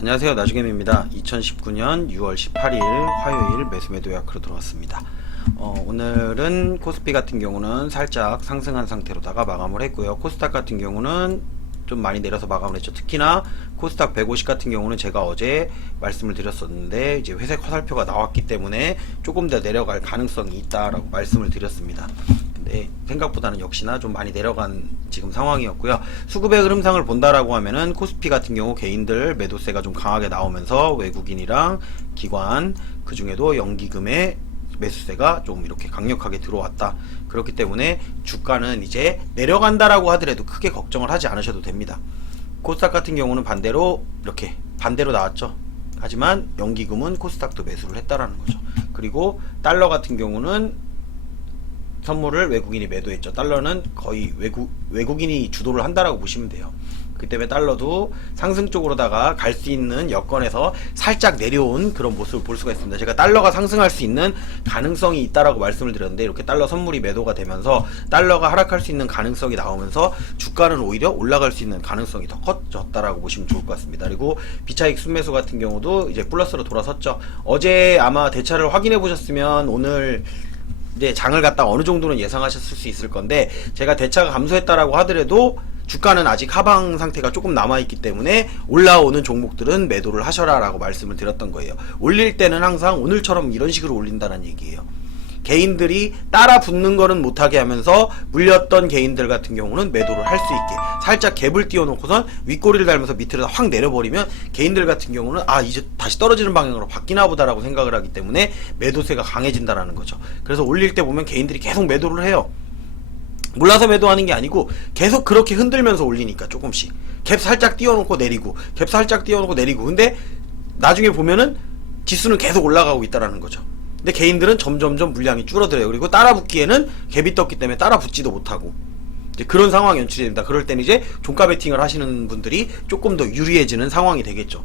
안녕하세요, 나주겜입니다. 2019년 6월 18일 화요일 매수매도 약으로 들어왔습니다. 오늘은 코스피 같은 경우는 살짝 상승한 상태로다가 마감을 했고요. 코스닥 같은 경우는 좀 많이 내려서 마감을 했죠. 특히나 코스닥 150 같은 경우는 제가 어제 말씀을 드렸었는데 이제 회색 화살표가 나왔기 때문에 조금 더 내려갈 가능성이 있다라고 말씀을 드렸습니다. 근데 생각보다는 역시나 좀 많이 내려간 지금 상황이었고요. 수급의 흐름상을 본다라고 하면은 코스피 같은 경우 개인들 매도세가 좀 강하게 나오면서 외국인이랑 기관, 그 중에도 연기금의 매수세가 좀 이렇게 강력하게 들어왔다. 그렇기 때문에 주가는 이제 내려간다라고 하더라도 크게 걱정을 하지 않으셔도 됩니다. 코스닥 같은 경우는 반대로 이렇게 반대로 나왔죠. 하지만 연기금은 코스닥도 매수를 했다라는 거죠. 그리고 달러 같은 경우는 선물을 외국인이 매도했죠. 달러는 거의 외국인이 주도를 한다라고 보시면 돼요. 그 때문에 달러도 상승 쪽으로다가 갈 수 있는 여건에서 살짝 내려온 그런 모습을 볼 수가 있습니다. 제가 달러가 상승할 수 있는 가능성이 있다라고 말씀을 드렸는데, 이렇게 달러 선물이 매도가 되면서 달러가 하락할 수 있는 가능성이 나오면서 주가는 오히려 올라갈 수 있는 가능성이 더 커졌다라고 보시면 좋을 것 같습니다. 그리고 비차익 순매수 같은 경우도 이제 플러스로 돌아섰죠. 어제 아마 대차를 확인해 보셨으면 오늘 이제 장을 갖다 어느 정도는 예상하셨을 수 있을 건데, 제가 대차가 감소했다라고 하더라도 주가는 아직 하방 상태가 조금 남아있기 때문에 올라오는 종목들은 매도를 하셔라 라고 말씀을 드렸던 거예요. 올릴 때는 항상 오늘처럼 이런 식으로 올린다는 얘기예요. 개인들이 따라 붙는 거는 못하게 하면서 물렸던 개인들 같은 경우는 매도를 할 수 있게 살짝 갭을 띄워놓고선 윗꼬리를 달면서 밑으로 확 내려버리면 개인들 같은 경우는 이제 다시 떨어지는 방향으로 바뀌나 보다라고 생각을 하기 때문에 매도세가 강해진다라는 거죠. 그래서 올릴 때 보면 개인들이 계속 매도를 해요. 몰라서 매도하는 게 아니고 계속 그렇게 흔들면서 올리니까 조금씩 갭 살짝 띄워놓고 내리고 갭 살짝 띄워놓고 내리고, 근데 나중에 보면은 지수는 계속 올라가고 있다라는 거죠. 근데 개인들은 점점점 물량이 줄어들어요. 그리고 따라 붙기에는 갭이 떴기 때문에 따라 붙지도 못하고 이제 그런 상황이 연출이 됩니다. 그럴 때는 이제 종가 베팅을 하시는 분들이 조금 더 유리해지는 상황이 되겠죠.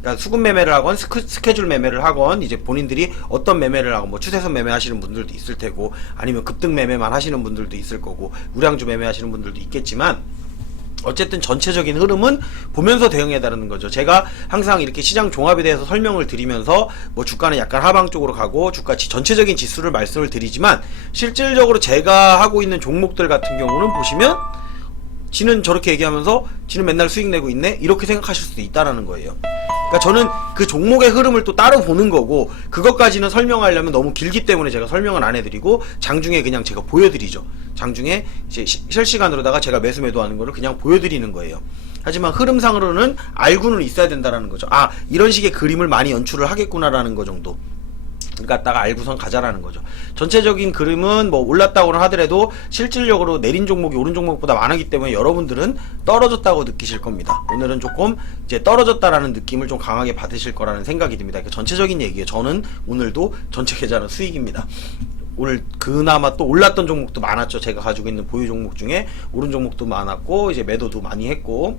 그러니까 수급 매매를 하건 스케줄 매매를 하건 이제 본인들이 어떤 매매를 하건 뭐 추세선 매매 하시는 분들도 있을 테고, 아니면 급등 매매만 하시는 분들도 있을 거고, 우량주 매매 하시는 분들도 있겠지만, 어쨌든 전체적인 흐름은 보면서 대응해야 되는 거죠. 제가 항상 이렇게 시장 종합에 대해서 설명을 드리면서 뭐 주가는 약간 하방 쪽으로 가고 주가 전체적인 지수를 말씀을 드리지만, 실질적으로 제가 하고 있는 종목들 같은 경우는 보시면 지는 저렇게 얘기하면서 지는 맨날 수익 내고 있네? 이렇게 생각하실 수도 있다라는 거예요. 그러니까 저는 그 종목의 흐름을 또 따로 보는 거고, 그것까지는 설명하려면 너무 길기 때문에 제가 설명을 안 해드리고 장중에 그냥 제가 보여드리죠. 장중에 이제 실시간으로다가 제가 매수 매도하는 거를 그냥 보여드리는 거예요. 하지만 흐름상으로는 알고는 있어야 된다라는 거죠. 이런 식의 그림을 많이 연출을 하겠구나라는 거 정도 갖다가 알고선 가자라는 거죠. 전체적인 그림은 뭐 올랐다고는 하더라도 실질적으로 내린 종목이 오른 종목보다 많기 때문에 여러분들은 떨어졌다고 느끼실 겁니다. 오늘은 조금 이제 떨어졌다라는 느낌을 좀 강하게 받으실 거라는 생각이 듭니다. 그러니까 전체적인 얘기예요. 저는 오늘도 전체 계좌는 수익입니다. 오늘 그나마 또 올랐던 종목도 많았죠. 제가 가지고 있는 보유 종목 중에 오른 종목도 많았고 이제 매도도 많이 했고,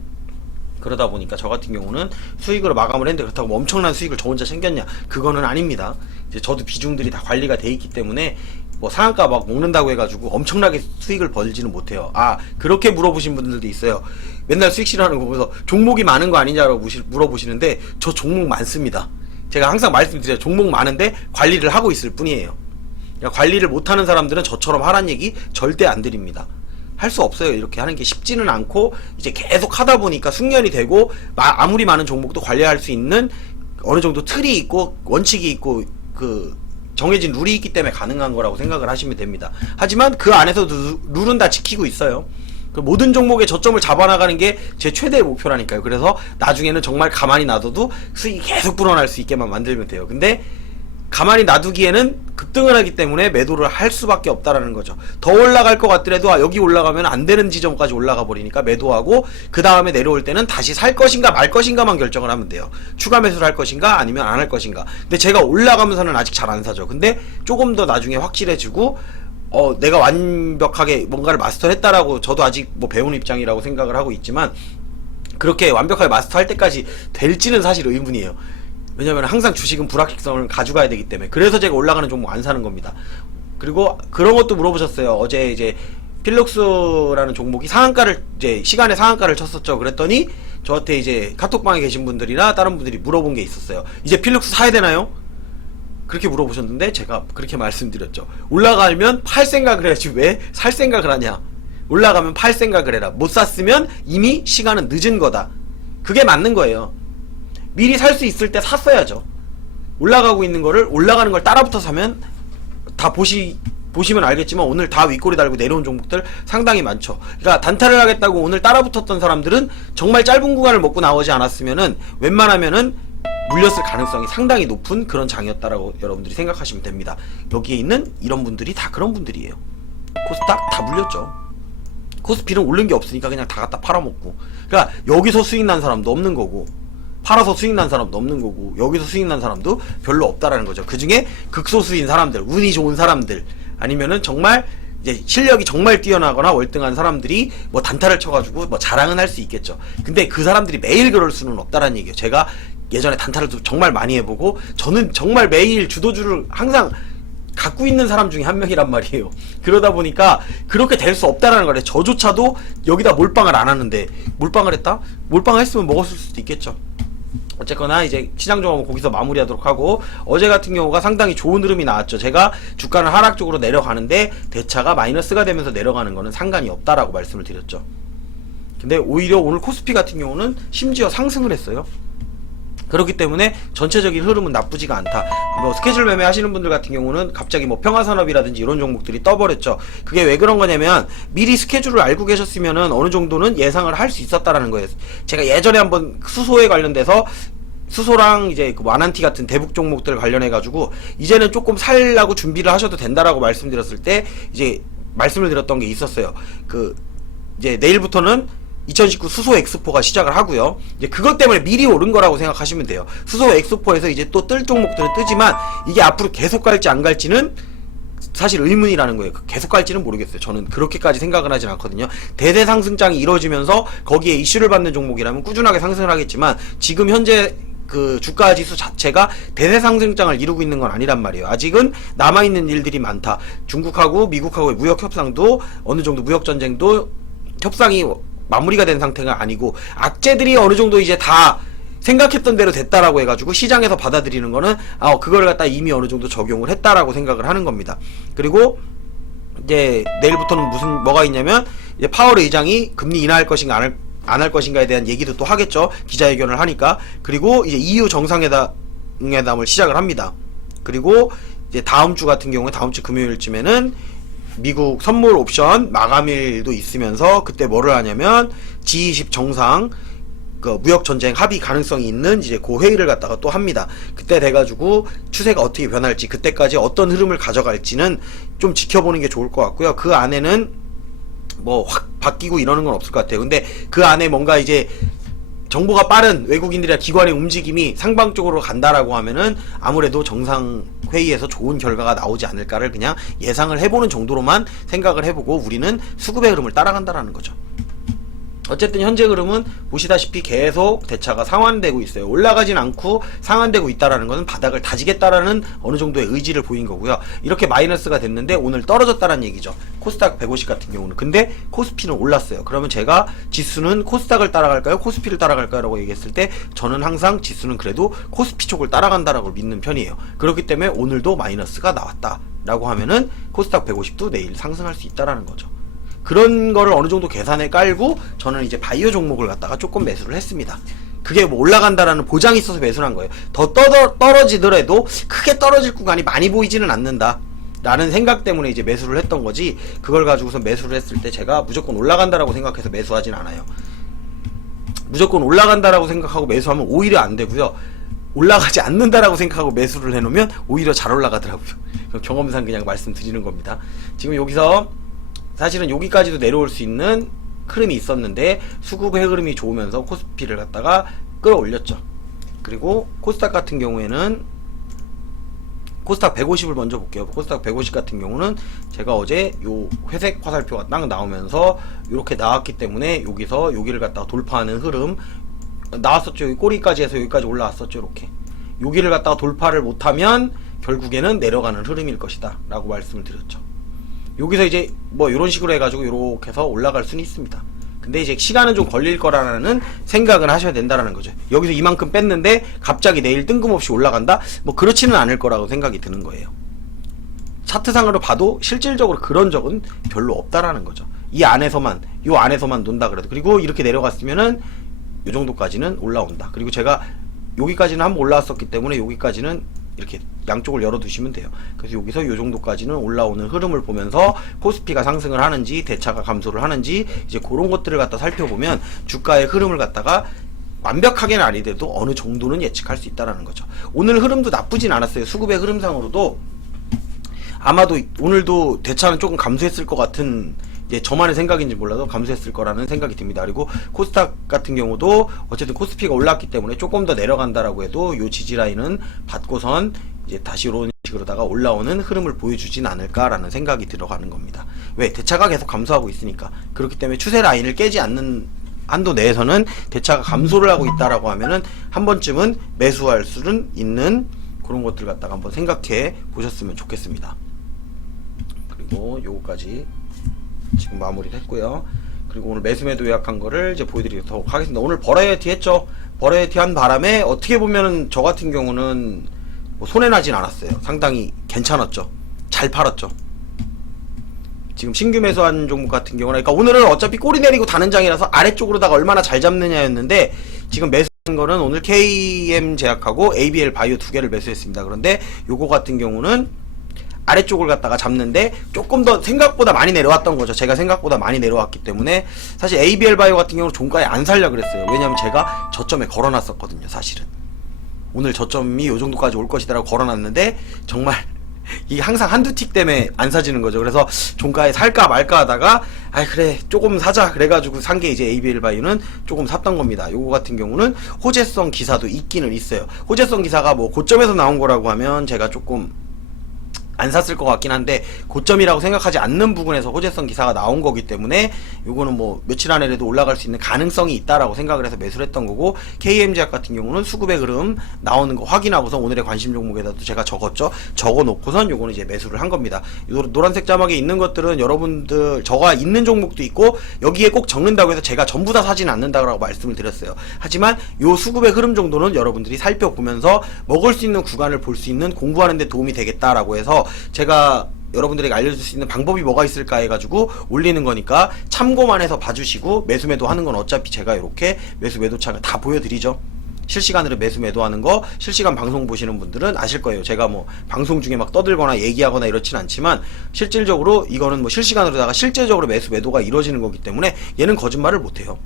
그러다 보니까 저 같은 경우는 수익으로 마감을 했는데, 그렇다고 뭐 엄청난 수익을 저 혼자 챙겼냐? 그거는 아닙니다. 이제 저도 비중들이 다 관리가 돼 있기 때문에 뭐 상한가 막 먹는다고 해가지고 엄청나게 수익을 벌지는 못해요. 그렇게 물어보신 분들도 있어요. 맨날 수익 실하는 거 보면서 종목이 많은 거 아니냐라고 물어보시는데, 저 종목 많습니다. 제가 항상 말씀드려요. 종목 많은데 관리를 하고 있을 뿐이에요. 그러니까 관리를 못하는 사람들은 저처럼 하란 얘기 절대 안 드립니다. 할 수 없어요. 이렇게 하는 게 쉽지는 않고, 이제 계속 하다 보니까 숙련이 되고, 아무리 많은 종목도 관리할 수 있는 어느 정도 틀이 있고 원칙이 있고 그 정해진 룰이 있기 때문에 가능한 거라고 생각을 하시면 됩니다. 하지만 그 안에서도 룰은 다 지키고 있어요. 그 모든 종목의 저점을 잡아나가는 게 제 최대의 목표라니까요. 그래서 나중에는 정말 가만히 놔둬도 수익이 계속 불어날 수 있게만 만들면 돼요. 근데 가만히 놔두기에는 급등을 하기 때문에 매도를 할 수밖에 없다라는 거죠. 더 올라갈 것 같더라도 여기 올라가면 안 되는 지점까지 올라가 버리니까 매도하고, 그 다음에 내려올 때는 다시 살 것인가 말 것인가만 결정을 하면 돼요. 추가 매수를 할 것인가 아니면 안 할 것인가. 근데 제가 올라가면서는 아직 잘 안 사죠. 근데 조금 더 나중에 확실해지고 내가 완벽하게 뭔가를 마스터했다라고, 저도 아직 뭐 배우는 입장이라고 생각을 하고 있지만, 그렇게 완벽하게 마스터할 때까지 될지는 사실 의문이에요. 왜냐면 항상 주식은 불확실성을 가져가야 되기 때문에. 그래서 제가 올라가는 종목 안 사는 겁니다. 그리고 그런 것도 물어보셨어요. 어제 이제 필룩스라는 종목이 상한가를 이제 시간에 상한가를 쳤었죠. 그랬더니 저한테 이제 카톡방에 계신 분들이나 다른 분들이 물어본 게 있었어요. 이제 필룩스 사야 되나요? 그렇게 물어보셨는데 제가 그렇게 말씀드렸죠. 올라가면 팔 생각을 해야지 왜 살 생각을 하냐. 올라가면 팔 생각을 해라. 못 샀으면 이미 시간은 늦은 거다. 그게 맞는 거예요. 미리 살 수 있을 때 샀어야죠. 올라가고 있는 거를 올라가는 걸 따라붙어 사면 다 보시면 알겠지만 오늘 다 윗꼬리 달고 내려온 종목들 상당히 많죠. 그러니까 단타를 하겠다고 오늘 따라붙었던 사람들은 정말 짧은 구간을 먹고 나오지 않았으면은 웬만하면은 물렸을 가능성이 상당히 높은 그런 장이었다라고 여러분들이 생각하시면 됩니다. 여기에 있는 이런 분들이 다 그런 분들이에요. 코스닥 다 물렸죠. 코스피는 오른 게 없으니까 그냥 다 갖다 팔아먹고. 그러니까 여기서 수익 난 사람도 없는 거고 팔아서 수익 난 사람도 없는 거고 여기서 수익 난 사람도 별로 없다라는 거죠. 그 중에 극소수인 사람들, 운이 좋은 사람들 아니면은 정말 이제 실력이 정말 뛰어나거나 월등한 사람들이 뭐 단타를 쳐가지고 뭐 자랑은 할 수 있겠죠. 근데 그 사람들이 매일 그럴 수는 없다라는 얘기예요. 제가 예전에 단타를 정말 많이 해보고 저는 정말 매일 주도주를 항상 갖고 있는 사람 중에 한 명이란 말이에요. 그러다 보니까 그렇게 될 수 없다라는 거래. 저조차도 여기다 몰빵을 안 하는데 몰빵을 했다? 몰빵을 했으면 먹었을 수도 있겠죠. 어쨌거나 이제 시장 종합은 거기서 마무리하도록 하고, 어제 같은 경우가 상당히 좋은 흐름이 나왔죠. 제가 주가는 하락 쪽으로 내려가는데 대차가 마이너스가 되면서 내려가는 거는 상관이 없다라고 말씀을 드렸죠. 근데 오히려 오늘 코스피 같은 경우는 심지어 상승을 했어요. 그렇기 때문에 전체적인 흐름은 나쁘지가 않다. 뭐 스케줄 매매 하시는 분들 같은 경우는 갑자기 뭐 평화산업이라든지 이런 종목들이 떠버렸죠. 그게 왜 그런 거냐면 미리 스케줄을 알고 계셨으면은 어느 정도는 예상을 할 수 있었다라는 거예요. 제가 예전에 한번 수소에 관련돼서 수소랑 이제 그 와난티 같은 대북 종목들 관련해가지고 이제는 조금 살라고 준비를 하셔도 된다라고 말씀드렸을 때 이제 말씀을 드렸던 게 있었어요. 그 이제 내일부터는 2019 수소 엑스포가 시작을 하고요. 이제 그것 때문에 미리 오른 거라고 생각하시면 돼요. 수소 엑스포에서 이제 또 뜰 종목들은 뜨지만 이게 앞으로 계속 갈지 안 갈지는 사실 의문이라는 거예요. 계속 갈지는 모르겠어요. 저는 그렇게까지 생각을 하진 않거든요. 대대 상승장이 이루어지면서 거기에 이슈를 받는 종목이라면 꾸준하게 상승을 하겠지만 지금 현재 그 주가 지수 자체가 대대 상승장을 이루고 있는 건 아니란 말이에요. 아직은 남아있는 일들이 많다. 중국하고 미국하고의 무역 협상도 어느 정도 무역 전쟁도 협상이 마무리가 된 상태가 아니고 악재들이 어느 정도 이제 다 생각했던 대로 됐다라고 해가지고 시장에서 받아들이는 거는 그걸 갖다 이미 어느 정도 적용을 했다라고 생각을 하는 겁니다. 그리고 이제 내일부터는 뭐가 있냐면 이제 파월 의장이 금리 인하할 것인가 안 할 것인가에 대한 얘기도 또 하겠죠. 기자회견을 하니까. 그리고 이제 EU 정상회담을 시작을 합니다. 그리고 이제 다음 주 같은 경우에 다음 주 금요일쯤에는 미국 선물 옵션 마감일도 있으면서 그때 뭐를 하냐면 G20 정상 그 무역 전쟁 합의 가능성이 있는 이제 그 회의를 갖다가 또 합니다. 그때 돼가지고 추세가 어떻게 변할지 그때까지 어떤 흐름을 가져갈지는 좀 지켜보는 게 좋을 것 같고요. 그 안에는 뭐 확 바뀌고 이러는 건 없을 것 같아요. 근데 그 안에 뭔가 이제 정보가 빠른 외국인들이나 기관의 움직임이 상방 쪽으로 간다라고 하면은 아무래도 정상회의에서 좋은 결과가 나오지 않을까를 그냥 예상을 해보는 정도로만 생각을 해보고 우리는 수급의 흐름을 따라간다라는 거죠. 어쨌든 현재 흐름은 보시다시피 계속 대차가 상환되고 있어요. 올라가진 않고 상환되고 있다라는 것은 바닥을 다지겠다라는 어느 정도의 의지를 보인 거고요. 이렇게 마이너스가 됐는데 오늘 떨어졌다는 얘기죠. 코스닥 150 같은 경우는. 근데 코스피는 올랐어요. 그러면 제가 지수는 코스닥을 따라갈까요? 코스피를 따라갈까요? 라고 얘기했을 때 저는 항상 지수는 그래도 코스피 쪽을 따라간다라고 믿는 편이에요. 그렇기 때문에 오늘도 마이너스가 나왔다 라고 하면은 코스닥 150도 내일 상승할 수 있다라는 거죠. 그런 거를 어느 정도 계산에 깔고 저는 이제 바이오 종목을 갖다가 조금 매수를 했습니다. 그게 뭐 올라간다라는 보장이 있어서 매수를 한 거예요. 더 떨어지더라도 크게 떨어질 구간이 많이 보이지는 않는다 라는 생각 때문에 이제 매수를 했던 거지, 그걸 가지고서 매수를 했을 때 제가 무조건 올라간다라고 생각해서 매수하진 않아요. 무조건 올라간다라고 생각하고 매수하면 오히려 안 되고요. 올라가지 않는다라고 생각하고 매수를 해놓으면 오히려 잘 올라가더라고요. 경험상 그냥 말씀드리는 겁니다. 지금 여기서 사실은 여기까지도 내려올 수 있는 흐름이 있었는데 수급의 흐름이 좋으면서 코스피를 갖다가 끌어올렸죠. 그리고 코스닥 같은 경우에는 코스닥 150을 먼저 볼게요. 코스닥 150 같은 경우는 제가 어제 요 회색 화살표가 딱 나오면서 이렇게 나왔기 때문에 여기서 여기를 갖다가 돌파하는 흐름 나왔었죠. 여기 꼬리까지 해서 여기까지 올라왔었죠. 이렇게 여기를 갖다가 돌파를 못하면 결국에는 내려가는 흐름일 것이다 라고 말씀을 드렸죠. 여기서 이제 뭐 이런 식으로 해가지고 이렇게 해서 올라갈 수는 있습니다. 근데 이제 시간은 좀 걸릴 거라는 생각을 하셔야 된다라는 거죠. 여기서 이만큼 뺐는데 갑자기 내일 뜬금없이 올라간다? 뭐 그렇지는 않을 거라고 생각이 드는 거예요. 차트상으로 봐도 실질적으로 그런 적은 별로 없다라는 거죠. 이 안에서만, 요 안에서만 논다 그래도. 그리고 이렇게 내려갔으면은 요 정도까지는 올라온다. 그리고 제가 여기까지는 한번 올라왔었기 때문에 여기까지는 이렇게 양쪽을 열어두시면 돼요. 그래서 여기서 요 정도까지는 올라오는 흐름을 보면서 코스피가 상승을 하는지 대차가 감소를 하는지 이제 그런 것들을 갖다 살펴보면 주가의 흐름을 갖다가 완벽하게는 아니더라도 어느 정도는 예측할 수 있다라는 거죠. 오늘 흐름도 나쁘진 않았어요. 수급의 흐름상으로도 아마도 오늘도 대차는 조금 감소했을 것 같은, 저만의 생각인지 몰라도 감소했을 거라는 생각이 듭니다. 그리고 코스닥 같은 경우도 어쨌든 코스피가 올랐기 때문에 조금 더 내려간다라고 해도 요 지지라인은 받고선 이제 다시 이런 식으로다가 올라오는 흐름을 보여주진 않을까라는 생각이 들어가는 겁니다. 왜? 대차가 계속 감소하고 있으니까. 그렇기 때문에 추세 라인을 깨지 않는 한도 내에서는 대차가 감소를 하고 있다라고 하면은 한 번쯤은 매수할 수는 있는 그런 것들 갖다가 한번 생각해 보셨으면 좋겠습니다. 그리고 요거까지 지금 마무리를 했고요. 그리고 오늘 매수 매도 예약한 거를 이제 보여드리도록 하겠습니다. 오늘 버라이어티 했죠. 버라이어티 한 바람에 어떻게 보면은 저 같은 경우는 뭐 손해나진 않았어요. 상당히 괜찮았죠. 잘 팔았죠. 지금 신규 매수한 종목 같은 경우는, 그러니까 오늘은 어차피 꼬리 내리고 다는 장이라서 아래쪽으로다가 얼마나 잘 잡느냐였는데, 지금 매수한 거는 오늘 KM 제약하고 ABL 바이오 두 개를 매수했습니다. 그런데 요거 같은 경우는 아래쪽을 갖다가 잡는데 조금 더 생각보다 많이 내려왔던 거죠. 제가 생각보다 많이 내려왔기 때문에. 사실 ABL 바이오 같은 경우는 종가에 안 살려 그랬어요. 왜냐면 제가 저점에 걸어놨었거든요. 사실은 오늘 저점이 요 정도까지 올 것이다라고 걸어놨는데 정말 이게 항상 한두 틱 때문에 안 사지는 거죠. 그래서 종가에 살까 말까 하다가 그래 조금 사자 그래가지고 산 게 이제 ABL 바이오는 조금 샀던 겁니다. 요거 같은 경우는 호재성 기사도 있기는 있어요. 호재성 기사가 뭐 고점에서 나온 거라고 하면 제가 조금 안 샀을 것 같긴 한데, 고점이라고 생각하지 않는 부분에서 호재성 기사가 나온 거기 때문에 요거는 뭐 며칠 안에라도 올라갈 수 있는 가능성이 있다라고 생각을 해서 매수를 했던 거고, KM제약 같은 경우는 수급의 흐름 나오는 거 확인하고서 오늘의 관심 종목에다도 제가 적었죠. 적어 놓고선 요거는 이제 매수를 한 겁니다. 노란색 자막에 있는 것들은 여러분들 저가 있는 종목도 있고 여기에 꼭 적는다고 해서 제가 전부 다 사지는 않는다고 말씀을 드렸어요. 하지만 요 수급의 흐름 정도는 여러분들이 살펴보면서 먹을 수 있는 구간을 볼 수 있는, 공부하는 데 도움이 되겠다라고 해서 제가 여러분들에게 알려줄 수 있는 방법이 뭐가 있을까 해가지고 올리는 거니까 참고만 해서 봐주시고, 매수 매도 하는 건 어차피 제가 이렇게 매수 매도 차를 다 보여드리죠. 실시간으로 매수 매도 하는 거 실시간 방송 보시는 분들은 아실 거예요. 제가 뭐 방송 중에 막 떠들거나 얘기하거나 이렇진 않지만 실질적으로 이거는 뭐 실시간으로다가 실제적으로 매수 매도가 이루어지는 거기 때문에 얘는 거짓말을 못해요.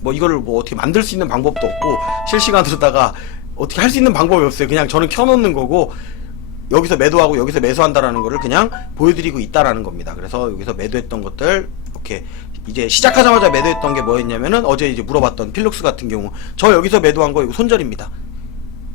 뭐 이거를 뭐 어떻게 만들 수 있는 방법도 없고 실시간으로다가 어떻게 할 수 있는 방법이 없어요. 그냥 저는 켜놓는 거고 여기서 매도하고 여기서 매수한다라는 거를 그냥 보여드리고 있다라는 겁니다. 그래서 여기서 매도했던 것들 이렇게 이제 시작하자마자 매도했던 게 뭐였냐면은 어제 이제 물어봤던 필룩스 같은 경우 저 여기서 매도한 거 이거 손절입니다.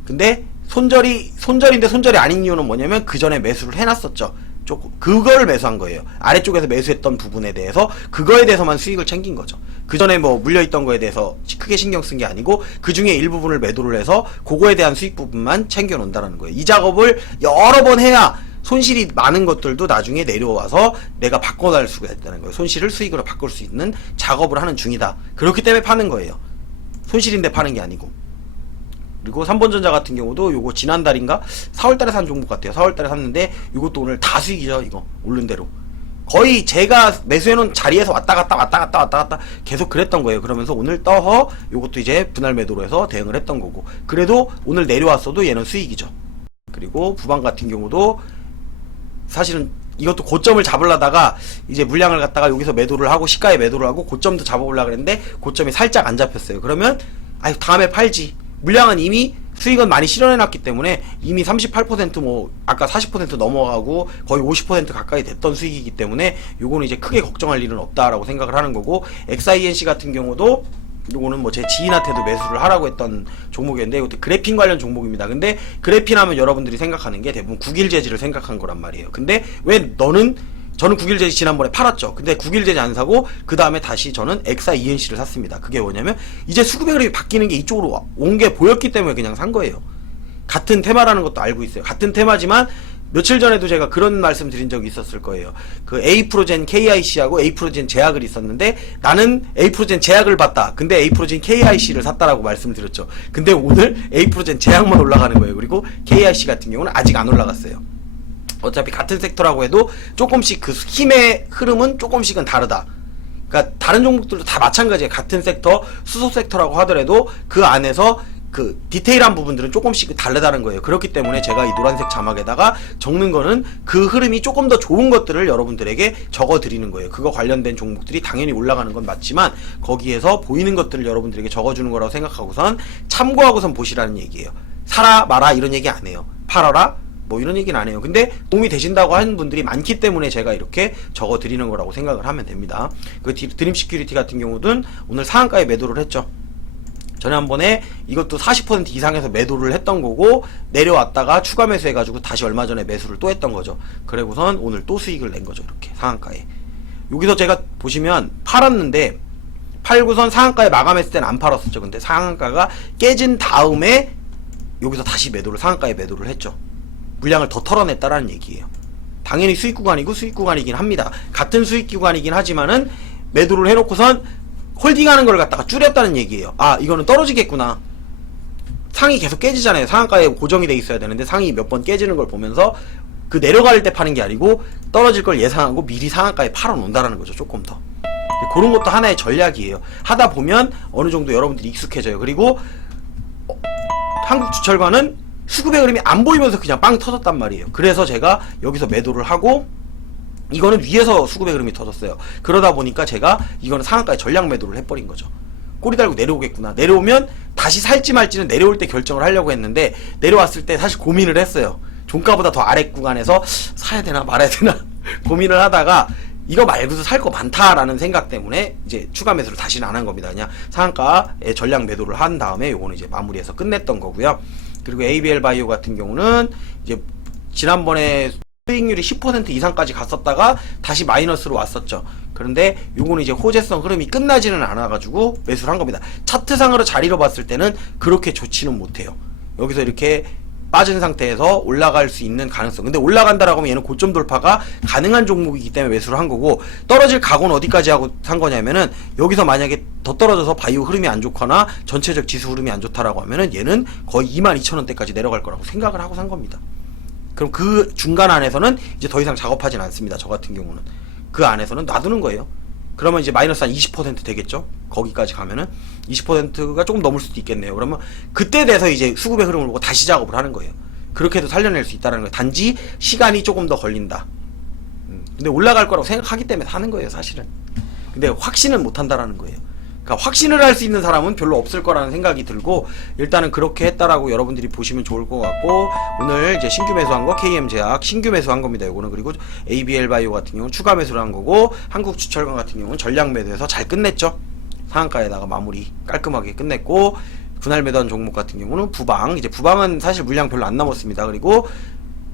근데 손절인데 손절이 아닌 이유는 뭐냐면 그 전에 매수를 해놨었죠. 조금 그거를 매수한 거예요. 아래쪽에서 매수했던 부분에 대해서 그거에 대해서만 수익을 챙긴 거죠. 그 전에 뭐 물려있던 거에 대해서 크게 신경 쓴 게 아니고 그 중에 일부분을 매도를 해서 그거에 대한 수익 부분만 챙겨 놓는다는 거예요. 이 작업을 여러 번 해야 손실이 많은 것들도 나중에 내려와서 내가 바꿔날 수가 있다는 거예요. 손실을 수익으로 바꿀 수 있는 작업을 하는 중이다. 그렇기 때문에 파는 거예요. 손실인데 파는 게 아니고. 그리고 3번전자 같은 경우도 요거 지난달인가 4월달에 산 종목 같아요. 4월달에 샀는데 요것도 오늘 다 수익이죠. 이거 오른 대로 거의 제가 매수해놓은 자리에서 왔다 갔다 계속 그랬던 거예요. 그러면서 오늘 떠서 요것도 이제 분할 매도로 해서 대응을 했던 거고, 그래도 오늘 내려왔어도 얘는 수익이죠. 그리고 부방 같은 경우도 사실은 이것도 고점을 잡으려다가 이제 물량을 갖다가 여기서 매도를 하고 시가에 매도를 하고 고점도 잡아보려고 그랬는데 고점이 살짝 안 잡혔어요. 그러면 다음에 팔지. 물량은 이미 수익은 많이 실현해놨기 때문에 이미 38% 아까 40% 넘어가고 거의 50% 가까이 됐던 수익이기 때문에 요거는 이제 크게 걱정할 일은 없다라고 생각을 하는 거고, XINC 같은 경우도 요거는 뭐 제 지인한테도 매수를 하라고 했던 종목이었는데 이것도 그래핀 관련 종목입니다. 근데 그래핀 하면 여러분들이 생각하는 게 대부분 국일재질을 생각한 거란 말이에요. 근데 왜 저는 국일재지 지난번에 팔았죠. 근데 국일재지 안 사고 그 다음에 다시 저는 XIENC를 샀습니다. 그게 뭐냐면 이제 수급의 흐름이 바뀌는 게 이쪽으로 온 게 보였기 때문에 그냥 산 거예요. 같은 테마라는 것도 알고 있어요. 같은 테마지만 며칠 전에도 제가 그런 말씀 드린 적이 있었을 거예요. 그 에이프로젠 KIC하고 에이프로젠 제약을 있었는데 나는 에이프로젠 제약을 봤다. 근데 에이프로젠 KIC를 샀다라고 말씀드렸죠. 근데 오늘 에이프로젠 제약만 올라가는 거예요. 그리고 KIC 같은 경우는 아직 안 올라갔어요. 어차피 같은 섹터라고 해도 조금씩 그 힘의 흐름은 조금씩은 다르다. 그러니까 다른 종목들도 다 마찬가지예요. 같은 섹터, 수소 섹터라고 하더라도 그 안에서 그 디테일한 부분들은 조금씩 다르다는 거예요. 그렇기 때문에 제가 이 노란색 자막에다가 적는 거는 그 흐름이 조금 더 좋은 것들을 여러분들에게 적어 드리는 거예요. 그거 관련된 종목들이 당연히 올라가는 건 맞지만 거기에서 보이는 것들을 여러분들에게 적어주는 거라고 생각하고선 참고하고선 보시라는 얘기예요. 사라 마라 이런 얘기 안 해요. 팔아라 뭐 이런 얘기는 안 해요. 근데 도움이 되신다고 하는 분들이 많기 때문에 제가 이렇게 적어 드리는 거라고 생각을 하면 됩니다. 그 드림 시큐리티 같은 경우는 오늘 상한가에 매도를 했죠. 전에 한 번에 이것도 40% 이상에서 매도를 했던 거고 내려왔다가 추가 매수해가지고 다시 얼마 전에 매수를 또 했던 거죠. 그리고선 오늘 또 수익을 낸 거죠. 이렇게 상한가에. 여기서 제가 보시면 팔았는데 팔고선 상한가에 마감했을 때는 안 팔았었죠. 근데 상한가가 깨진 다음에 여기서 다시 매도를 상한가에 매도를 했죠. 물량을 더 털어냈다라는 얘기예요. 당연히 수익 구간이고 수익 구간이긴 합니다. 같은 수익 구간이긴 하지만은 매도를 해놓고선 홀딩하는 걸 갖다가 줄였다는 얘기예요. 아 이거는 떨어지겠구나. 상이 계속 깨지잖아요. 상한가에 고정이 돼 있어야 되는데 상이 몇 번 깨지는 걸 보면서 그 내려갈 때 파는 게 아니고 떨어질 걸 예상하고 미리 상한가에 팔아 놓는다라는 거죠. 조금 더. 그런 것도 하나의 전략이에요. 하다 보면 어느 정도 여러분들이 익숙해져요. 그리고 한국주철관은 수급의 흐름이 안 보이면서 그냥 빵 터졌단 말이에요. 그래서 제가 여기서 매도를 하고 이거는 위에서 수급의 흐름이 터졌어요. 그러다 보니까 제가 이거는 상한가에 전략 매도를 해버린 거죠. 꼬리 달고 내려오겠구나. 내려오면 다시 살지 말지는 내려올 때 결정을 하려고 했는데 내려왔을 때 사실 고민을 했어요. 종가보다 더 아래 구간에서 사야 되나 말아야 되나 고민을 하다가 이거 말고도 살 거 많다라는 생각 때문에 이제 추가 매수를 다시는 안 한 겁니다. 그냥 상한가에 전략 매도를 한 다음에 요거는 이제 마무리해서 끝냈던 거고요. 그리고 ABL 바이오 같은 경우는 이제 지난번에 수익률이 10% 이상까지 갔었다가 다시 마이너스로 왔었죠. 그런데 요거는 이제 호재성 흐름이 끝나지는 않아가지고 매수를 한 겁니다. 차트상으로 자리로 봤을 때는 그렇게 좋지는 못해요. 여기서 이렇게 빠진 상태에서 올라갈 수 있는 가능성. 근데 올라간다라고 하면 얘는 고점 돌파가 가능한 종목이기 때문에 매수를 한 거고 떨어질 각오는 어디까지 하고 산 거냐면은 여기서 만약에 더 떨어져서 바이오 흐름이 안 좋거나 전체적 지수 흐름이 안 좋다라고 하면은 얘는 거의 22,000원대까지 내려갈 거라고 생각을 하고 산 겁니다. 그럼 그 중간 안에서는 이제 더 이상 작업하진 않습니다. 저 같은 경우는 그 안에서는 놔두는 거예요. 그러면 이제 마이너스 한 20% 되겠죠. 거기까지 가면은 20%가 조금 넘을 수도 있겠네요. 그러면 그때 돼서 이제 수급의 흐름을 보고 다시 작업을 하는 거예요. 그렇게 해도 살려낼 수 있다는 거예요. 단지 시간이 조금 더 걸린다. 근데 올라갈 거라고 생각하기 때문에 사는 거예요, 사실은. 근데 확신은 못 한다라는 거예요. 그러니까 확신을 할 수 있는 사람은 별로 없을 거라는 생각이 들고 일단은 그렇게 했다라고 여러분들이 보시면 좋을 것 같고 오늘 이제 신규 매수한 거 KM제약 신규 매수한 겁니다. 요거는 그리고 ABL 바이오 같은 경우는 추가 매수를 한 거고 한국주철관 같은 경우는 전략 매도해서 잘 끝냈죠. 상한가에다가 마무리 깔끔하게 끝냈고 분할 매도한 종목 같은 경우는 부방 이제 부방은 사실 물량 별로 안 남았습니다. 그리고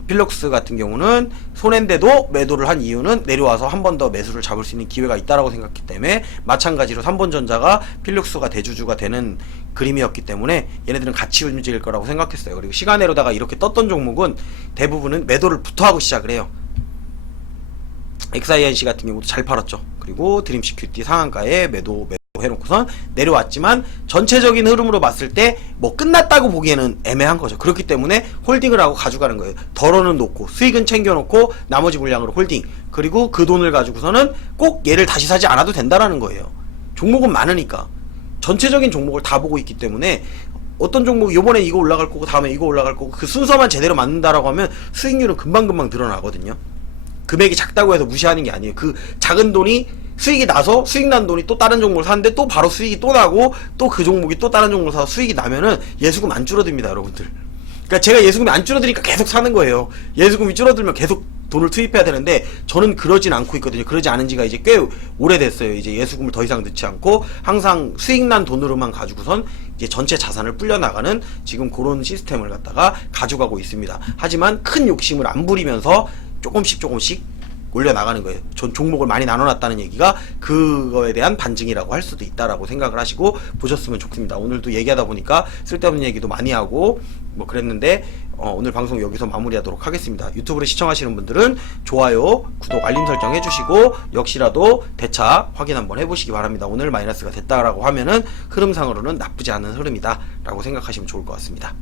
필록스 같은 경우는 손해인데도 매도를 한 이유는 내려와서 한 번 더 매수를 잡을 수 있는 기회가 있다라고 생각했기 때문에 마찬가지로 3번전자가 필록스가 대주주가 되는 그림이었기 때문에 얘네들은 같이 움직일 거라고 생각했어요. 그리고 시간으로다가 이렇게 떴던 종목은 대부분은 매도를 부터하고 시작을 해요. XINC 같은 경우도 잘 팔았죠. 그리고 드림 시큐리티 상한가에 매도 해놓고선 내려왔지만 전체적인 흐름으로 봤을 때 뭐 끝났다고 보기에는 애매한 거죠. 그렇기 때문에 홀딩을 하고 가져가는 거예요. 덜어는 놓고 수익은 챙겨놓고 나머지 물량으로 홀딩 그리고 그 돈을 가지고서는 꼭 얘를 다시 사지 않아도 된다라는 거예요. 종목은 많으니까 전체적인 종목을 다 보고 있기 때문에 어떤 종목이 요번에 이거 올라갈 거고 다음에 이거 올라갈 거고 그 순서만 제대로 맞는다라고 하면 수익률은 금방금방 늘어나거든요. 금액이 작다고 해서 무시하는 게 아니에요. 그 작은 돈이 수익이 나서 수익 난 돈이 또 다른 종목을 사는데 또 바로 수익이 또 나고 또 그 종목이 또 다른 종목을 사서 수익이 나면은 예수금 안 줄어듭니다, 여러분들. 그러니까 제가 예수금이 안 줄어드니까 계속 사는 거예요. 예수금이 줄어들면 계속 돈을 투입해야 되는데 저는 그러진 않고 있거든요. 그러지 않은 지가 이제 꽤 오래됐어요. 이제 예수금을 더 이상 넣지 않고 항상 수익 난 돈으로만 가지고선 이제 전체 자산을 불려나가는 지금 그런 시스템을 갖다가 가져가고 있습니다. 하지만 큰 욕심을 안 부리면서 조금씩 올려나가는 거예요. 전 종목을 많이 나눠놨다는 얘기가 그거에 대한 반증이라고 할 수도 있다라고 생각을 하시고 보셨으면 좋습니다. 오늘도 얘기하다 보니까 쓸데없는 얘기도 많이 하고 뭐 그랬는데 오늘 방송 여기서 마무리하도록 하겠습니다. 유튜브를 시청하시는 분들은 좋아요, 구독, 알림 설정 해주시고 역시라도 대차 확인 한번 해보시기 바랍니다. 오늘 마이너스가 됐다라고 하면은 흐름상으로는 나쁘지 않은 흐름이다 라고 생각하시면 좋을 것 같습니다.